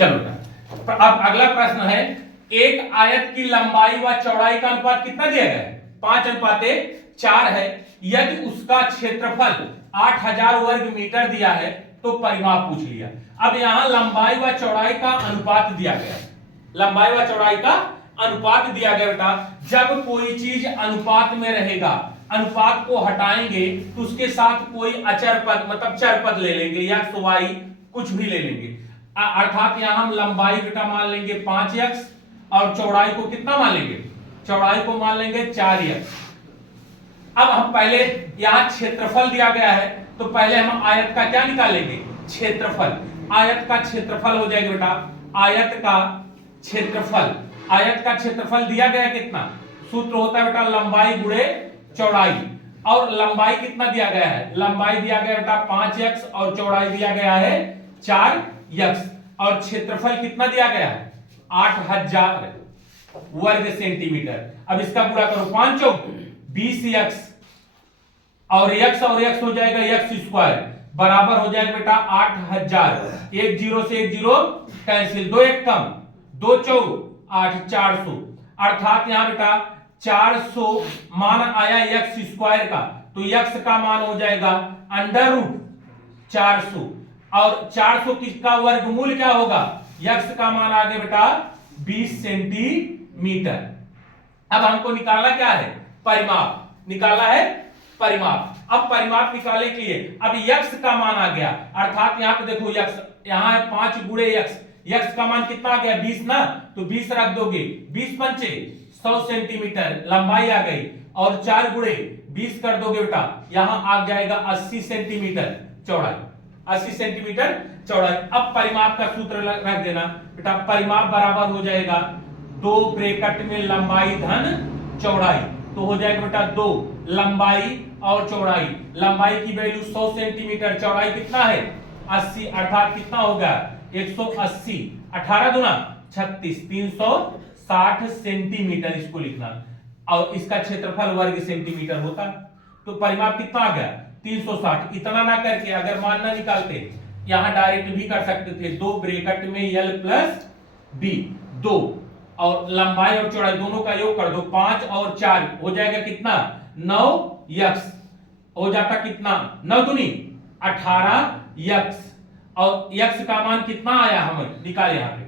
चलो बेटा, अब अगला प्रश्न है, एक आयत की लंबाई व चौड़ाई का अनुपात कितना दिया गया है? 5:4 है। यदि उसका क्षेत्रफल 8000 वर्ग मीटर दिया है तो परिमाप पूछ लिया। अब यहां लंबाई व चौड़ाई का अनुपात दिया गया है, लंबाई व चौड़ाई का अनुपात दिया गया बेटा। जब कोई चीज अनुपात में रहेगा, अनुपात को हटाएंगे तो उसके साथ कोई अचर पद मतलब चर पद ले लेंगे, x y कुछ भी ले लेंगे। अर्थात यहां हम लंबाई बेटा मान लेंगे 5x और चौड़ाई को कितना मान लेंगे? चौड़ाई को मान लेंगे 4x। अब हम पहले यहां क्षेत्रफल दिया गया है तो पहले हम आयत का क्या निकालेंगे? क्षेत्रफल। आयत का क्षेत्रफल हो जाएगा बेटा, आयत का क्षेत्रफल, आयत का क्षेत्रफल दिया गया कितना? सूत्र होता है बेटा लंबाई गुणे चौड़ाई। और लंबाई कितना दिया गया है? लंबाई दिया गया बेटा 5x और चौड़ाई दिया गया है 4x। और क्षेत्रफल कितना दिया गया है? 8000 वर्ग सेंटीमीटर। अब इसका पूरा करो, 5 चौक 20x और x हो जाएगा x स्क्वायर बराबर हो जाएगा बेटा 8000। एक जीरो से एक जीरो कैंसिल, 2 1 कम, 2 चौक 8, 400। अर्थात यहां बेटा 400 मान आया x स्क्वायर का, तो x का मान हो जाएगा √400 और 400 किसका वर्गमूल क्या होगा? x का मान आ गया बेटा 20 सेंटीमीटर। अब हमको निकालना क्या है? परिमाप। निकालना है परिमाप। अब परिमाप निकालने के लिए अब x का मान आ गया, अर्थात यहां पे देखो x यहां है 5 गुणे x का मान कितना आ गया? 20 ना, तो 20 रख दोगे, 20 पंचे 100 सेंटीमीटर लंबाई आ गई, और 4 गुणे 20 कर दोगे बेटा, यहां आ जाएगा 80 सेंटीमीटर चौड़ाई, 80 सेंटीमीटर चौड़ाई। अब परिमाप का सूत्र रख देना बेटा, परिमाप बराबर हो जाएगा 2 ब्रैकेट में लंबाई धन चौड़ाई, तो हो जाएगा बेटा 2 लंबाई और चौड़ाई। लंबाई की वैल्यू 100 सेंटीमीटर, चौड़ाई कितना है? 80, अर्थात कितना होगा? 180, 18 दूना 36, 360 सेंटीमीटर इसको लिखना, और इसका क्षेत्रफल वर्ग सेंटीमीटर होता। तो परिमाप कितना आ गया? 360। इतना ना करके अगर मान ना निकालते, यहां डायरेक्ट भी कर सकते थे, 2 ब्रैकेट में l प्लस b, 2 और लंबाई और चौड़ाई दोनों का योग कर दो, 5 और 4 हो जाएगा कितना? 9x हो जाता कितना? 9 दूनी 18x, और x का मान कितना आया हमें निकाले यहां पे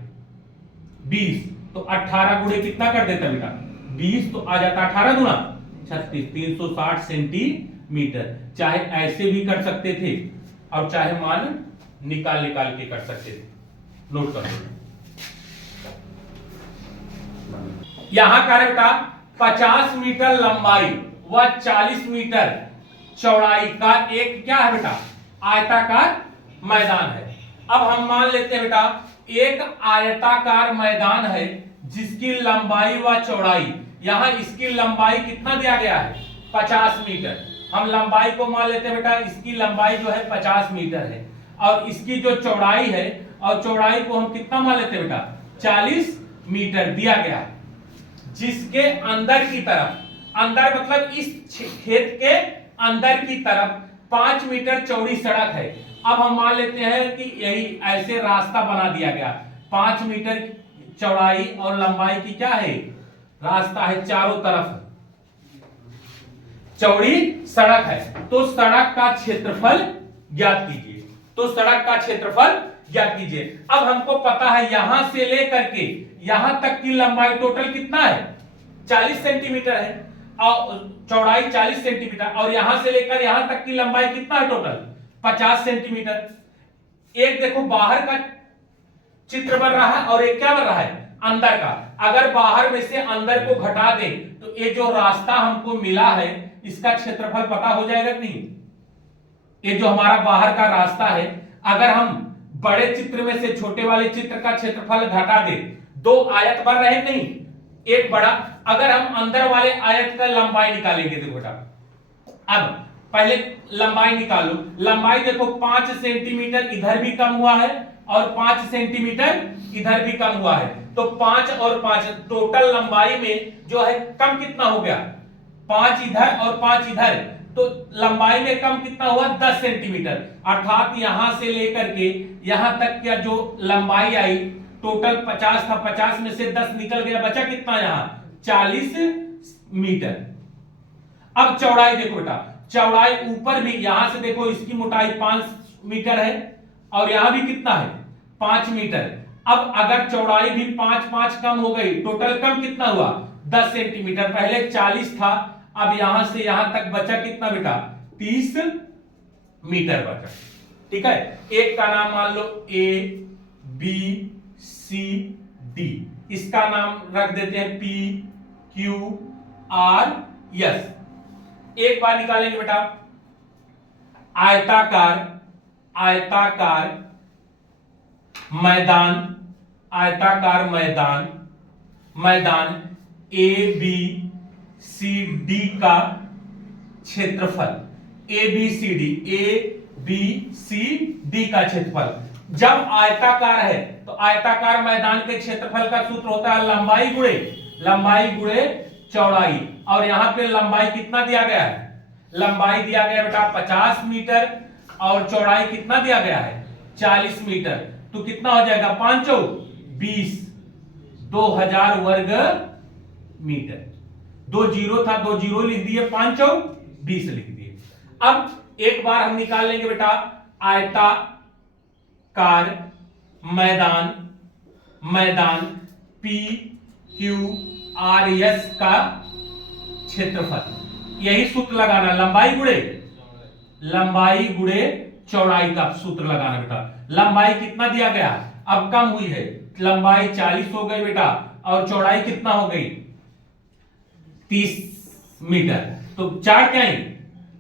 20, तो 18 गुणे कितना कर देता बेटा? 20, तो आ जाता 18 गुना 36, 360 सेंटीमीटर। चाहे ऐसे भी कर सकते थे और चाहे मान निकाल के कर सकते थे। नोट कर लो यहां का बेटा 50 मीटर लंबाई व 40 मीटर चौड़ाई का एक क्या है बेटा? आयताकार मैदान है। अब हम मान लेते हैं बेटा एक आयताकार मैदान है जिसकी लंबाई व चौड़ाई, यहां इसकी लंबाई कितना दिया गया है? 50 मीटर। हम लंबाई को मान लेते हैं बेटा, इसकी लंबाई जो है 50 मीटर है, और इसकी जो चौड़ाई है, और चौड़ाई को हम कितना मान लेते हैं बेटा? 40 मीटर दिया गया, जिसके अंदर की तरफ, अंदर मतलब इस खेत के अंदर की तरफ 5 मीटर चौड़ी सड़क है। अब हम मान लेते हैं कि यही ऐसे रास्ता बना दिया गया, 5 मीटर चौड़ाई और लंबाई की क्या है? रास्ता है, चारों तरफ चौड़ी सड़क है। तो सड़क का क्षेत्रफल ज्ञात कीजिए, तो सड़क का क्षेत्रफल ज्ञात कीजिए। अब हमको पता है यहां से लेकर के यहां तक की लंबाई टोटल कितना है? 40 सेंटीमीटर है, और चौड़ाई 40 सेंटीमीटर, और यहां से लेकर यहां तक की लंबाई कितना है टोटल? 50 सेंटीमीटर। एक देखो बाहर का चित्र बन रहा है और एक क्या बन रहा है? अंदर का। अगर बाहर में से अंदर को घटा दें तो ये जो रास्ता हमको मिला है इसका क्षेत्रफल पता हो जाएगा कि नहीं? ये जो हमारा बाहर का रास्ता है, अगर हम बड़े चित्र में से छोटे वाले चित्र का क्षेत्रफल घटा दे, 2 आयत बन रहे नहीं, एक बड़ा। अगर हम अंदर वाले आयत का लंबाई निकालेंगे, देखो बेटा, अब पहले लंबाई निकालो। लंबाई देखो 5 सेंटीमीटर इधर भी कम हुआ है और 5 सेंटीमीटर इधर भी कम हुआ है, तो 5 और 5 टोटल लंबाई में जो है कम कितना हो गया? 5 इधर और 5 इधर, तो लंबाई में कम कितना हुआ 10 सेंटीमीटर, अर्थात यहां से लेकर के यहां तक का जो लंबाई आई टोटल 50 था, 50 में से 10 निकल गया, बचा कितना यहां 40 मीटर। अब चौड़ाई देखो बेटा, चौड़ाई ऊपर भी यहां से देखो इसकी मोटाई 5 मीटर है और यहां भी कितना है 5 मीटर। अब अगर चौड़ाई भी 5 कम हो गई, टोटल कम कितना हुआ 10 सेंटीमीटर, पहले 40 था, अब यहां से यहां तक बचा कितना बेटा 30 मीटर बचा। ठीक है, एक का नाम मान लो ए बी सी डी, इसका नाम रख देते हैं पी क्यू आर एस। एक बार निकालेंगे बेटा, आयताकार आयताकार मैदान, आयताकार मैदान, मैदान ए बी सी डी का क्षेत्रफल, A B C D, A B C D का क्षेत्रफल। जब आयताकार है तो आयताकार मैदान के क्षेत्रफल का सूत्र होता है लंबाई गुणे चौड़ाई, और यहां पे लंबाई कितना दिया गया है, लंबाई दिया गया बेटा 50 मीटर और चौड़ाई कितना दिया गया है 40 मीटर, तो कितना हो जाएगा 5 चौक 20, 2000 वर्ग मीटर। 2 जीरो था, 2 जीरो लिख दिए, 5 चौक 20 लिख दिए। अब एक बार हम निकाल लेंगे बेटा आयताकार मैदान, मैदान पी क्यू आर एस का क्षेत्रफल, यही सूत्र लगाना, लंबाई गुणे चौड़ाई का सूत्र लगाना बेटा। लंबाई कितना दिया गया, अब कम हुई है, लंबाई 40 हो गई बेटा और चौड़ाई कितना हो गई 30 मीटर, तो 4 क्या है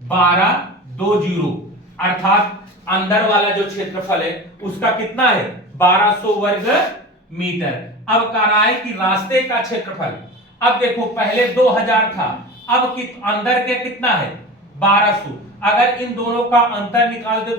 12, 2 जीरो, अर्थात अंदर वाला जो क्षेत्रफल है उसका कितना है 1200 वर्ग मीटर। अब कह रहा है कि रास्ते का क्षेत्रफल, अब देखो पहले 2000 था, अब अंदर के कितना है 1200, अगर इन दोनों का अंतर निकाल दे तो